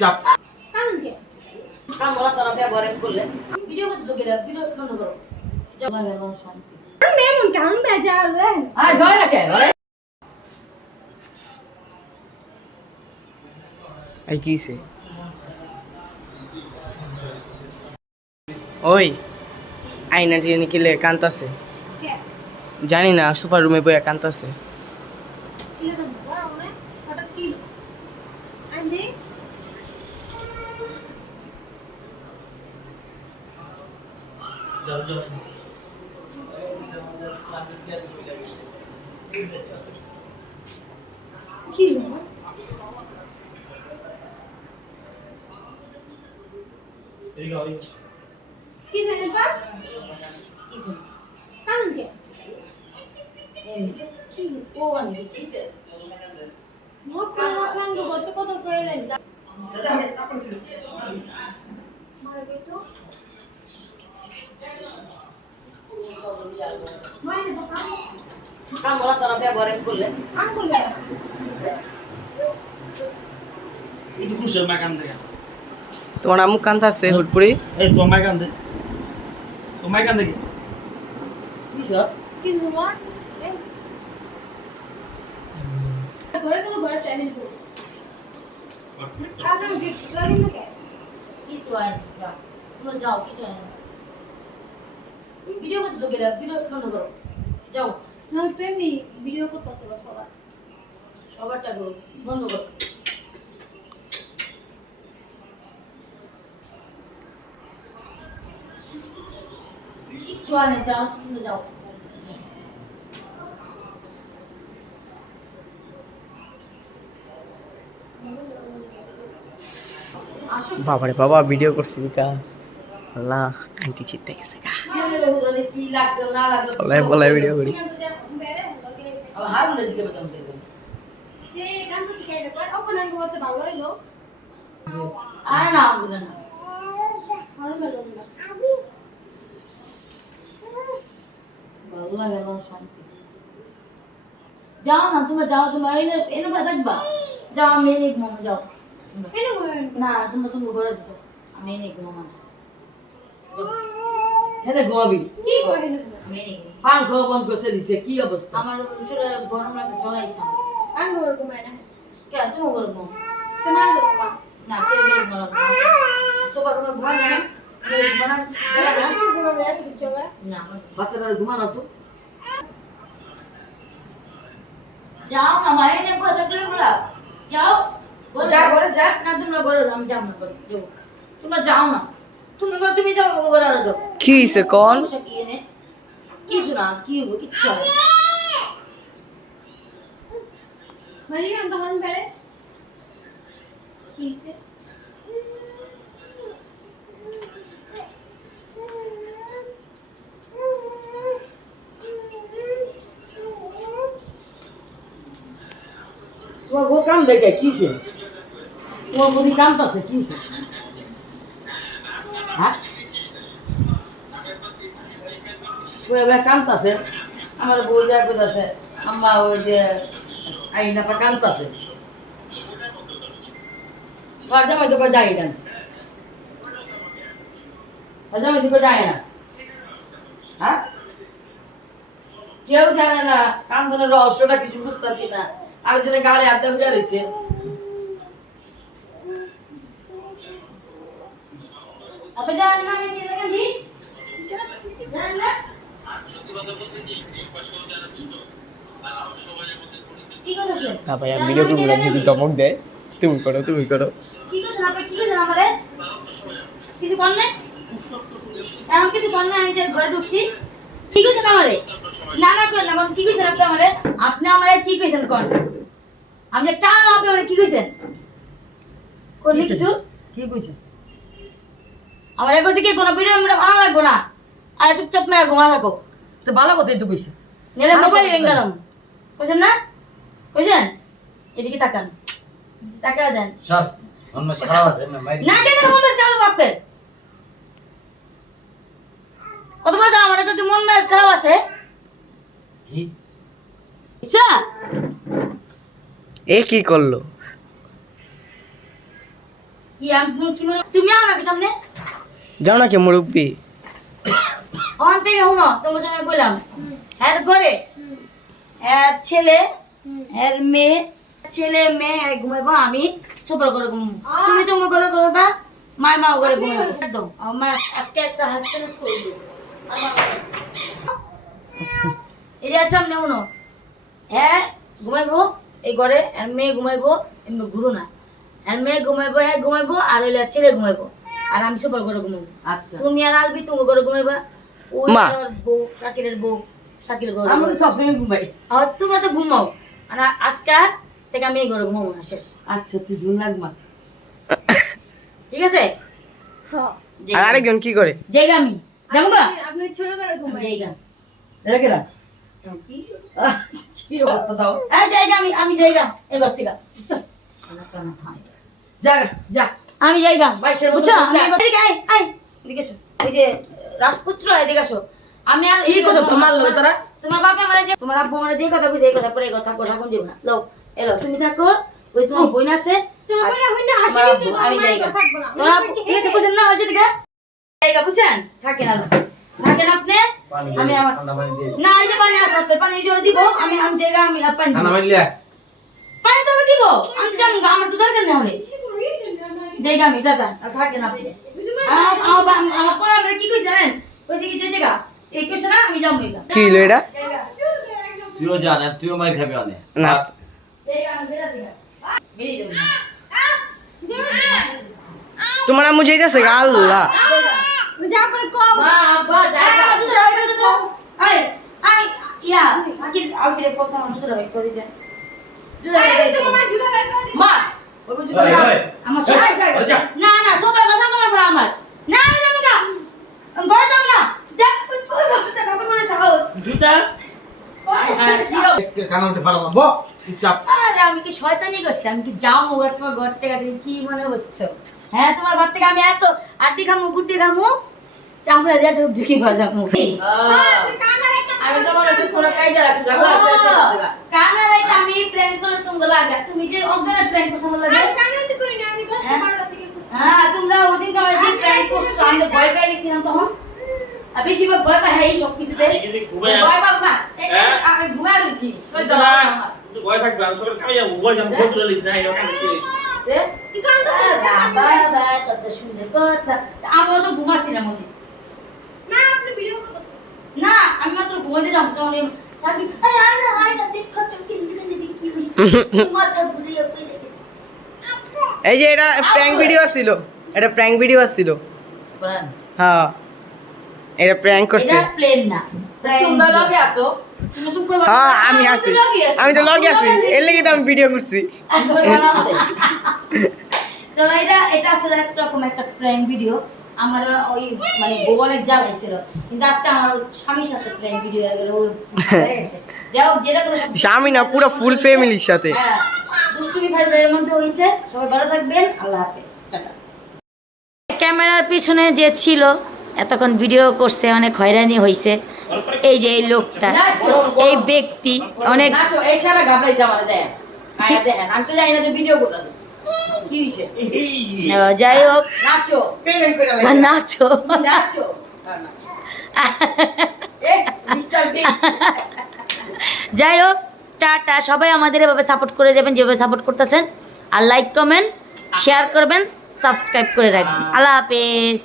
চুপচাপ। কারণ কি কাম বলা ব্যবহার করলে ভিডিও করতেছো গেলে ভিডিও বন্ধ করো যাও গেল শান্তি মেমন কেমন বেজাল আয় জয় রাখে এই কিছে ওই আইনা টিয়ে নিকিলে কান্তাছে জানি না সুপার রুমে বইয়া কান্তাছে ইলে তো বড় মনে হঠাৎ কি আন্টি কি জানো কি জানো পা কিছু কারণ কি এমনি কি ও গান কিছু মত কানা কান গো কত কত কইলেন মারবে তো মারবে তো কাম কাম বলা তারা ব্যবহার এমন করলে কাম করলে কিন্তু খুশি মাইকান দেখে তোমার আমু কান্তাছে হুটপুরি এই তো মাইকান দে তো মাইকান দেখি কিছু কিন্তু মার এই ঘরে কোনো ঘরে ট্যানিল করো আপনার কি? করেন না কে কিছু আয় যাও। তোমরা যাও কিছু আয় ভিডিও করতেছো গেলে? ভিডিও বন্ধ করো যাও। না তো এমনি ভিডিও করতেছ সবার সবারটা করো বন্ধ করো। না যাও তোমরা যাও। আসো। বাবারে বাবা ভিডিও করছি কা আল্লাহ আন্টি চিত্তে গেছে গা। বলাই বলাই ভিডিও করি। যাও না তোমরা যাও তোমরা এনে এনে থাকবা। যাও আমি এনে ঘুমাবো যাও। না তোমরা তুমি ঘরে যাও। আমি এনে ঘুমাবো হ্যাঁ ঘুমাবি কি আমি বন্ধ করতে দিছে কি অবস্থা? আমার শরীরে গরম লাগে জ্বর ঘুমায় না। কে তুমি ঘরে ঘুমাও তো না কে ঘুমাও সোফার রুমে ঘুমা না ঘুমানা যায় না ঘুমাবে এত কিছু না বাচ্চারা ঘুমানো তো। যাও না থাকলে বলা যাও। যা। যা। না তোমরা আমি যাব না তোমরা যাও না। তুমি ঘরে তুমি যাও বাবা ঘরে আরও যাও কি হইছে কোন সমস্যা কি এনে কিছু না কি হব কিচ্ছু হবে না। মালিক আম তখন বেরে কি সে তোমার বউ কাম দেখে কিছে তোমার বউ কামতাছে কিছে হ্যাঁ ও এবার কামতাছে আমার বউ কইতাছে, আম্মা, ওই যে আইনা পা কামতাছে আর জামাই যাই না? আর জামাই তো যায় না? হ্যাঁ? কেউ জানে না, কান্দনের রহস্যটা কিছু বুঝতেছি না। আরেকজনের গালে আড্ডা বুঝা রয়েছে ভিডিও করব না যদি দেয় তুমি করো তুমি করো কিছু কর এমন কিছু কর আমি যে ঘরে ঢুকছি কি করছেন আমারে না না করেন না কি কইছেন আপনি আমারে আপনি আমারে কি কইছেন কোন আপনি টান আপনি আমারে কি কইছেন কিছু কি কইছে আমার কইছে কি কোনো ভিডিও আমরা ভালো লাগবো না? আর চুপচাপ মেয়ে ঘুমা থাকো। তো ভালো কথাই তো কইছে। নেলে ভালো মোবাইল কথা কইছেন না? কইছেন? এদিকে তাকান। তাকা দেন। স্যার মন মাস খারাপ আছে না কেন মন খারাপ বাপের কত বছর আমার তো মন মেস খারাপ আছে? কি? ইচ্ছা এ কি করল? কি আমি কি তুমি আমাকে সামনে। যাও না কে মুরব্বী? ওখান থেকে শুনো, তোমার সঙ্গে বললাম। হ্যাঁ ঘরে হ্যাঁ ছেলে হ্যাঁ মেয়ে, ছেলে, মেয়ে হ্যাঁ ঘুমাইবো আমি সুপার করে ঘুমাবো তুমি তোমার ঘরে ঘুমাবা, মাই মা ঘরে ঘুমাবো একদম, আমার আজকে একটা হাসতে হাসতে করে এই যে সামনে শুনো। হ্যাঁ ঘুমাইবো, এই ঘরে, আর মেয়ে ঘুমাইবো, এমনি ঘুরো না। আর মেয়ে ঘুমাইবো হ্যাঁ ঘুমাইবো, আর হইলে ছেলে ঘুমাইবো। আর আমি সুপার করে ঘুমাবো। আচ্ছা। তুমি আর আলবি তুমি ঘরে ঘুমাইবা। ওই মা। বউ শাকিলের বউ শাকিল ঘরে আমরা তো সবসময় ঘুমাই। আর তোমরা তো ঘুমাও। আর আজকে থেকে আমি ঘরে ঘুমাবো না শেষ। আচ্ছা তুই জুন লাগমা ঠিক আছে? হ্যাঁ আর আরেকজন কি করে? জায়গা আমি। যাব গা। আপনি ছোট করে ঘুমাই। জায়গা এটা কেনা কি? অবস্থা দাও। হ্যাঁ জায়গা আমি। আমি জায়গা এই ঘর থেকে? যা যা। আমি যাই বুঝছ? এদিকে আয় আয় এদিকে এসো। ওই যে রাজপুত্র এদিকে আসো আমি আর কি করছ? তোমার লোক তারা তোমার বাবা আমার যে তোমার আব্বু আমার যে কথা বুঝে এই কথা পরে এই কথা কথা কোন না। লও এলো তুমি থাকো ওই তোমার বোন আছে। তুমি আর- বলে হইনা হাসি আমার দিছি আব্বু, তো আমি না। ঠিক আছে বুঝেন না ওই যে দিকে জায়গা বুঝছেন? থাকেন আলো থাকেন আপনি? পানি আমি আমার ঠান্ডা পানি দিয়ে। না এই যে পানি আছে আপনার পানি জোর দিব। আমি আমি জায়গা আমি পানি পানি তো দিব। আমি তো জানি গা, আমার তো দরকার নেই হলে। জায়গা আমি দাদা। আর থাকেন আপনি? আমার আমরা কি কইছে জানেন? ওই যে কি যে জায়গা এই কইছে না আমি যাব কি হইল এটা? তুইও জান আর তুইও মার খাবি অনেক। না। তোমার আম্মু যাইতেছে গা আল্লাহ। যা পরে কম মা আব্বা জায়গা তুই যাবে তো তো আই আই ইয়া সাকিব আলবিরে কথা আমার দুটো রাখি করে দিতে দুটো রাখি মা ওই বুঝি ওই, ওই, আমার সবাই না না সবাই কথা বলা পড়া আমার। না না যাব না। ঘরে যাব না। দেখ তোর ব্যবসা কত বলে সকাল দুইটা হ্যাঁ শিরো কানা উঠে পারলাম বো চুপচাপ। আরে আমি কি শয়তানি করছি? আমি কি যাও মোগা তোমার ঘর থেকে তুমি কি মনে হচ্ছে হ্যাঁ তোমার ঘর থেকে আমি এত আড্ডি খামু গুড্ডি খামু চামড়া দিয়ে ঢুক ঢুকি বাজামু আমি তোমার ওষুধ কোনো কাজে রাখছি ঝগড়া আছে। কানা রাইতে আমি প্রেম করে তুমি লাগা তুমি যে অজ্ঞানে প্রেম করছ আমার লাগে আমি কান্নাতে করি না আমি দশ হ্যাঁ? থেকে করছি। হ্যাঁ তোমরা ওদিন তোমার যে প্রেম করছ আমি তো ভয় পেয়ে গেছিলাম তখন আর বেশিরভাগ ভয় পাই হ্যাঁ সব কিছুতে ভয় পাব না হ্যাঁ? আমি ঘুমায় রয়েছি ওই দাও আমার। ভয় থাকবে আমি সকালে খাই যাব বসে আমি বলতে লিস না এরকম? তুই বাবা, কত সুন্দর কথা তা আমিও তো ঘুমাচ্ছিলাম ওদিন না আপনি ভিডিও করতেছেন না আমি মাত্র ঘুমাইতে যাব তখন এই সাকিব আয় আয় না আয় না দেখ কত কি লিখে যদি কি হইছে। মাথা গেছে। এই যে এটা প্র্যাঙ্ক ভিডিও ছিল এটা প্র্যাঙ্ক ভিডিও ছিল হ্যাঁ এটা প্র্যাঙ্ক করছে। এটা প্লেন না তোমরা লগে আসো। হ্যাঁ আমি আছি। আমি তো লগে আছি। এর লেগে তো আমি ভিডিও করছি। তো এটা এটা আসলে একরকম একটা প্র্যাঙ্ক ভিডিও আমার ওই মানে বউ অনেক জ্বালাইছিল কিন্তু আজকে আমার স্বামীর সাথে প্র্যাঙ্ক ভিডিও হয়ে গেল ও হয়ে গেছে। যাই হোক যেটা করে সব স্বামী না পুরো ফুল ফ্যামিলির সাথে। হ্যাঁ দুষ্টুমি ফাইজের মধ্যে হইছে। সবাই ভালো থাকবেন আল্লাহ হাফেজ টাটা। ক্যামেরার পিছনে যে ছিল এতক্ষণ ভিডিও করছে অনেক হয়রানি হয়েছে এই যে এই লোকটা এই ব্যক্তি অনেক নাচো এই শালা ঘাবড়াইছে আমার যায় আয়া দেখেন আমি তো জানি না যে ভিডিও করতেছে। যাই হোক। নাচো। নাচো। নাচো। এ মিস্টার বিগ যাই হোক টাটা। সবাই আমাদের এভাবে সাপোর্ট করে যাবেন যেভাবে সাপোর্ট করতেছেন। আর লাইক কমেন্ট শেয়ার করবেন সাবস্ক্রাইব করে রাখবেন। আল্লাহ হাফেজ।